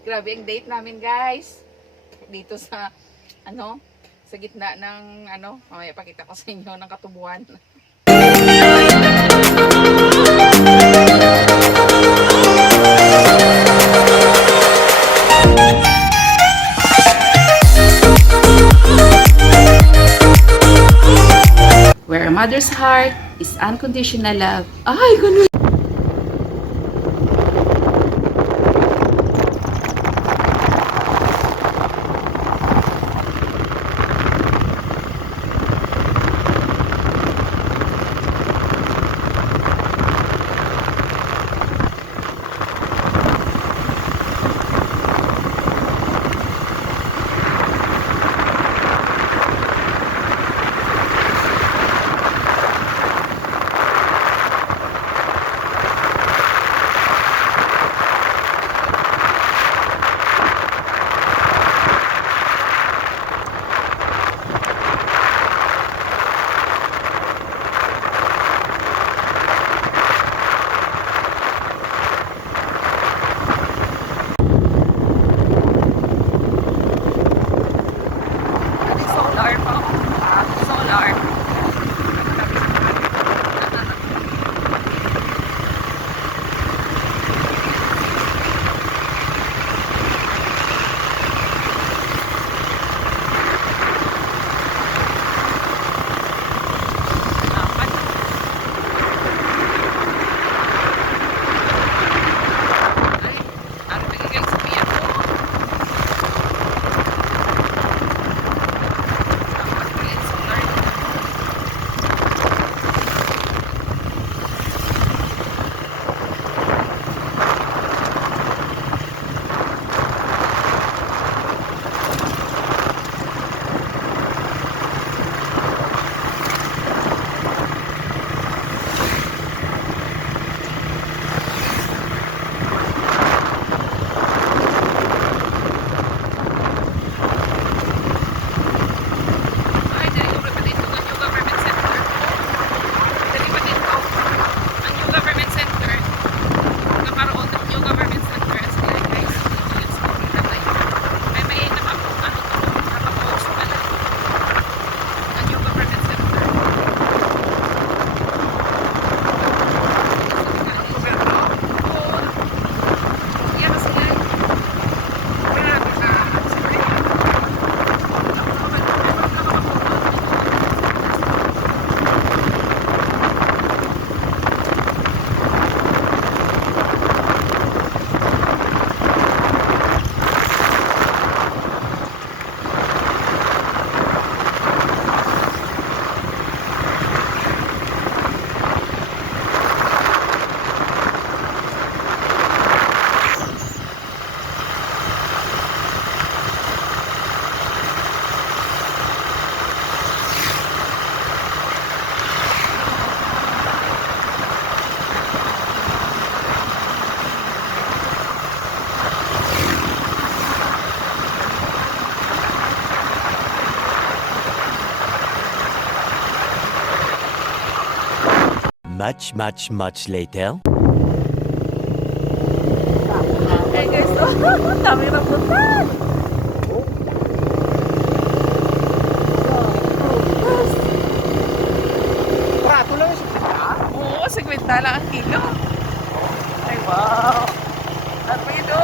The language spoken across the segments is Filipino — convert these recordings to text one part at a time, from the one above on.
Grabe ang date namin, guys. Dito sa, sa gitna ng, mamaya pakita ko sa inyo, ng Katubuan. Where a mother's heart is unconditional love. Ay, ganun. Much later. Hey guys, dami rambutan. Prato lang yung sikita? Oo, 50 lang ang kilo. Ay, wow. Arpido.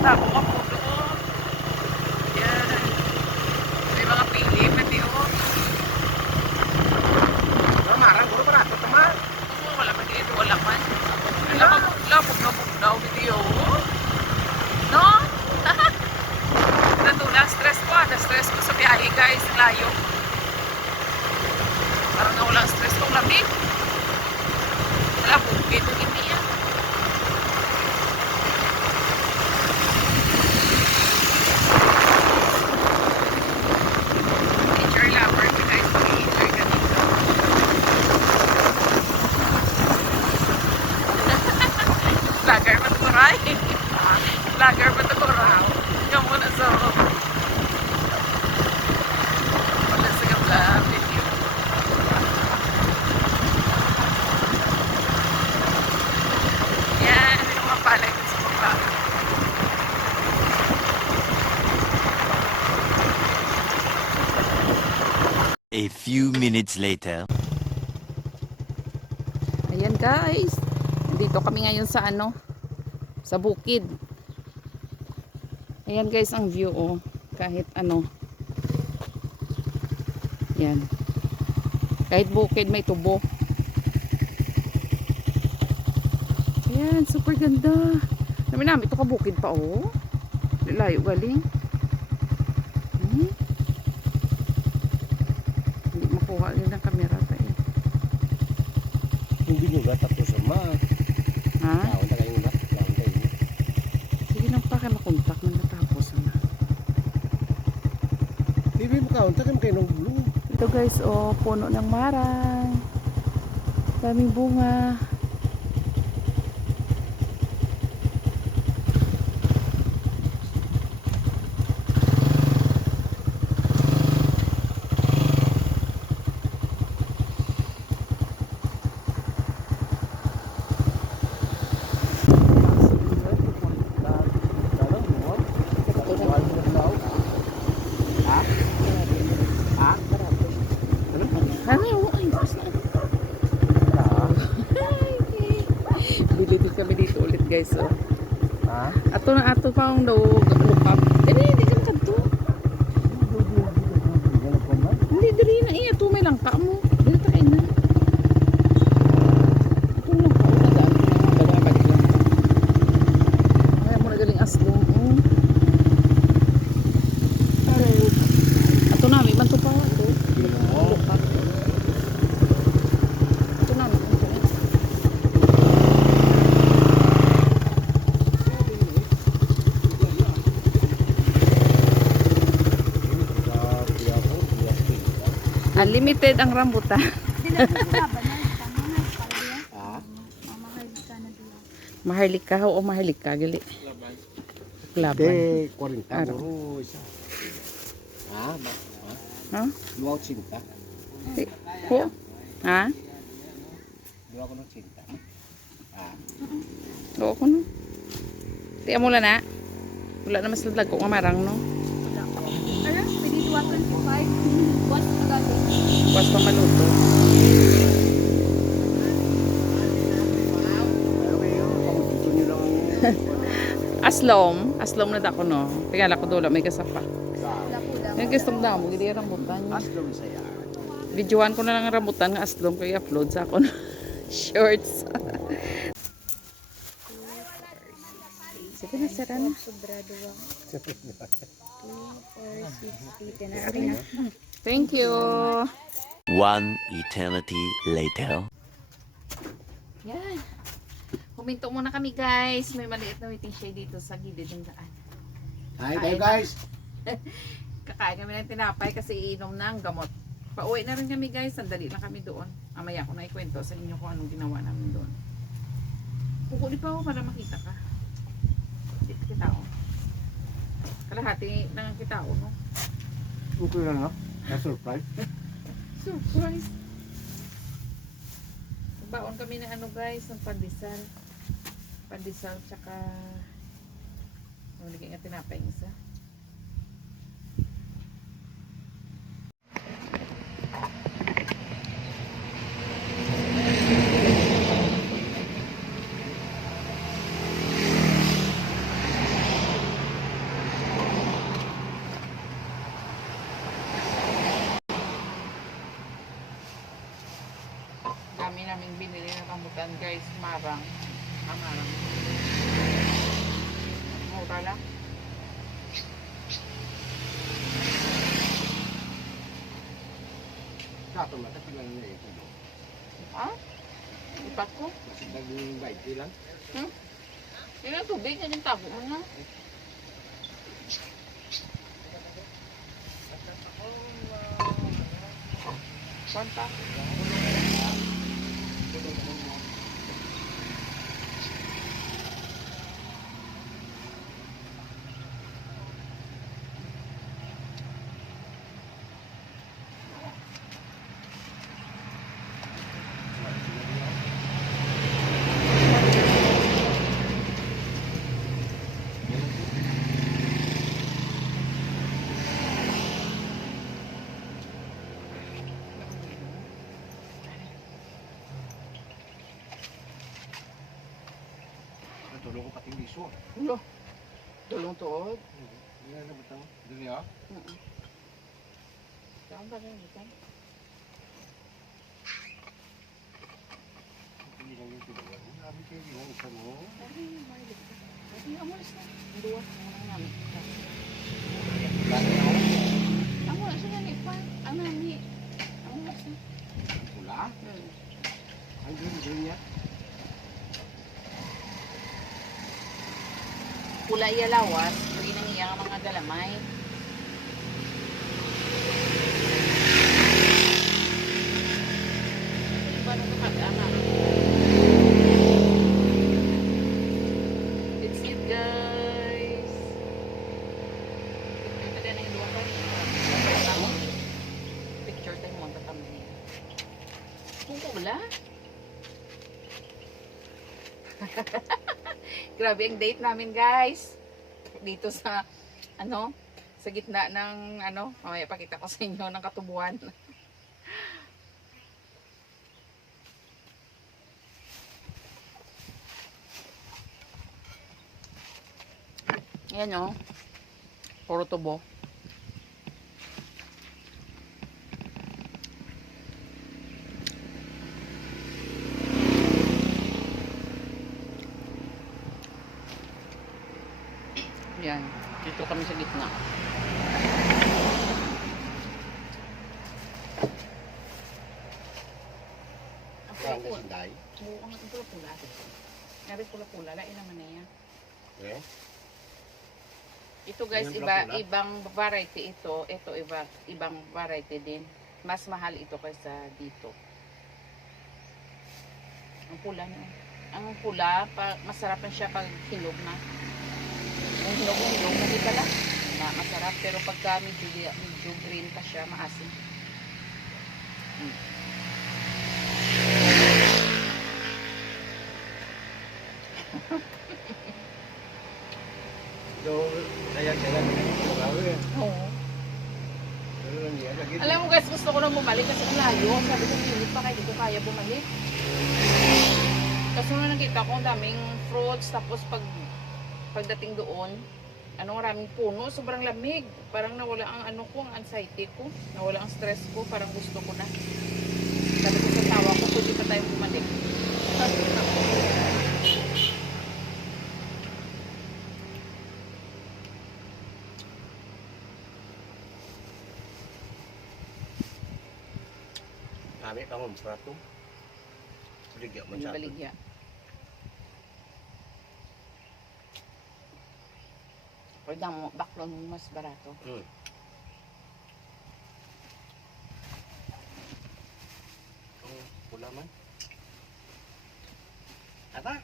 Tapos ang puto. Yan. May mga pili, pati o. Marang, puro prato teman. Wala man dito, wala man. Lapog na daw video. No? Na-stress ko. Na-stress ko sa biyahe guys. Layo. Parang nawala ang stress kong lamig. Wala, bukid. Hindi yan. Nature lover ko guys. Mag-i-enjoy ka dito. Vlogger ba ito kuray? Vlogger ba ito kuray? Ikaw muna sa wala sa gabla video. Yan, yung mga palay sa mga A few minutes later. Ayan guys. Dito kami ngayon sa ano, sa bukid. Ayan guys ang view oh. Kahit ano. Yan. Kahit bukid may tubo. Ayan, super ganda. Namin ito ka bukid pa oh. Layo galing. Hindi makuha rin ng camera tayo. Hindi nyo ba tapos sama? Ha? Yawan na kayo na. Yawan kayo. Sige lang pa kayo makontak na natapos na. Hindi mo kaunta kayo ng blue. Ito guys, oh, puno ng marang. Daming bunga. Ano yung bili din kami dito ulit guys oh. Ha? Ato na ato pa ang daw lupap. Hindi ka kanto. Hindi diri na iya to may langka mo. Dili ta kay na. Ito lang ka una daan ko na balik lang. Ay mo na galing aslo. Ato na may man to pa ato. Lupap. Ito na may man to. Unlimited ang rambutan. Ha? Maharlika o maharlika gali. Laban. Hindi, 40 Araw. puro isa. Ha? Ha? Luwaw cinta. Ko? Ha? Luwaw ko ng cinta. Ha? Oo ko no. Tiya mo na. Wala na mas lalag ko marang no. Ano? Pwede 225. What's the gagawin? Bukas pa maluto. Pero kayo, pang-tuto nyo lang Aslom na dako no. Tingala ko dula may kasapa. Lapu-lapu. Yung gustong damo gidi ang rambutan. aslom saya. Videoan ko na lang ang rambutan nga aslom ko i-upload sa ako shorts. Sige na sara na. Sobrado 1. 2, 4, 6, 8. Okay na. Thank you. One eternity later. Yan. Huminto muna kami guys. May maliit na waiting shade dito sa gilid ng daan. Hi kayo guys. Kakain kami ng tinapay kasi iinom na ang gamot. Pauwi na rin kami guys. Sandali lang kami doon. Mamaya ko na ikwento sa inyo kung anong ginawa namin doon. Kukuli pa ako para makita ka. Kita ko. Kalahati na ang kita ko, no? Okay lang no? Na-surprise. Surprise! Baon kami ng ano guys, ng pandesal. Pandesal tsaka nalagay nga tinapay ng isa. Dami namin binili ng rambutan guys, marang. Marang. Mura lang. Kato mata lang na ito. Ah? Ipat ko? Kasi naging bite lang. Yun ang tubig, yan yung tabo mo na. Kwanta? Puso. Ulo. Dulong tuod. Hindi na ba ito? Dili ah. Saan ba rin ito? Hindi lang yung tinuwan. Sabi kayo yung isa mo. Ay, amulis na. Ang duwa. Ang namin. Lagi ako. Amulis na yan pa. Ang nami. Amulis na. Pula. Ang green niya. Pula iya lawas. Pag inangiya ang mga galamay. Paano ito kag-anak? That's it, guys. Ito din ang iluwa ko. Picture tayo mo. Tatama niya. Kung pula? Grabe ang date namin, guys. Dito sa sa gitna ng mamaya pakita ko sa inyo ng katubuan. Ayan puro tubo. Yan. Dito kami sa gitna. Ang Parang pula-pula. kasinday. Oo, ang pula-pula. Nabi pula-pula. Lain naman na yan. Eh? Ito guys, Yung pula-pula? ibang variety ito. Ito ibang variety din. Mas mahal ito kaysa dito. Ang pula na. Ang pula, masarap na siya pag hinog na. Yung hinog na di pala. Masarap. Pero pagka medyo green pa siya, maasim. So, kaya lang. Oo. Pero lang yan. Lagi. Alam mo guys, gusto ko nang bumalik kasi ang layo. Sabi ko, minute pa kayo, hindi ko kaya bumalik. Kasi nung nakita ko, ang daming fruits. Tapos pagdating doon, maraming puno. Sobrang lamig. Parang nawala ang ang anxiety ko. Nawala ang stress ko. Parang gusto ko na. Sabi ko sa tawa ko, pwede pa tayo bumalik. Kami pang prato. Baligya mo Yung sa atin. baligya. Pwede mo, baklon mo mas barato. Ang pula man. Ata?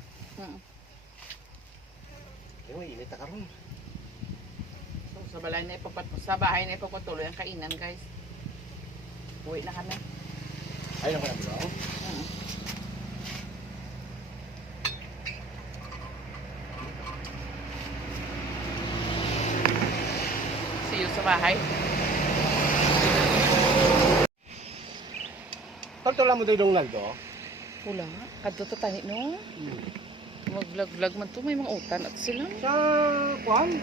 Yung init na karon. So, sa bahay na ipapatuloy ang kainan, guys. Uwi na kami. Ayun ko na bro. See you sa bahay. Kanto lang mo doon yung naldo? Wala. Kadto to tani no. Mag-vlog man to, may mga utan at sila. Sa kwan?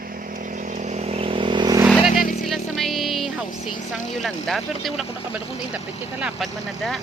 Talaga ni sila sa may housing sang Yolanda, pero di wala ko nakabalo kung naindapit kay kalapad man nada.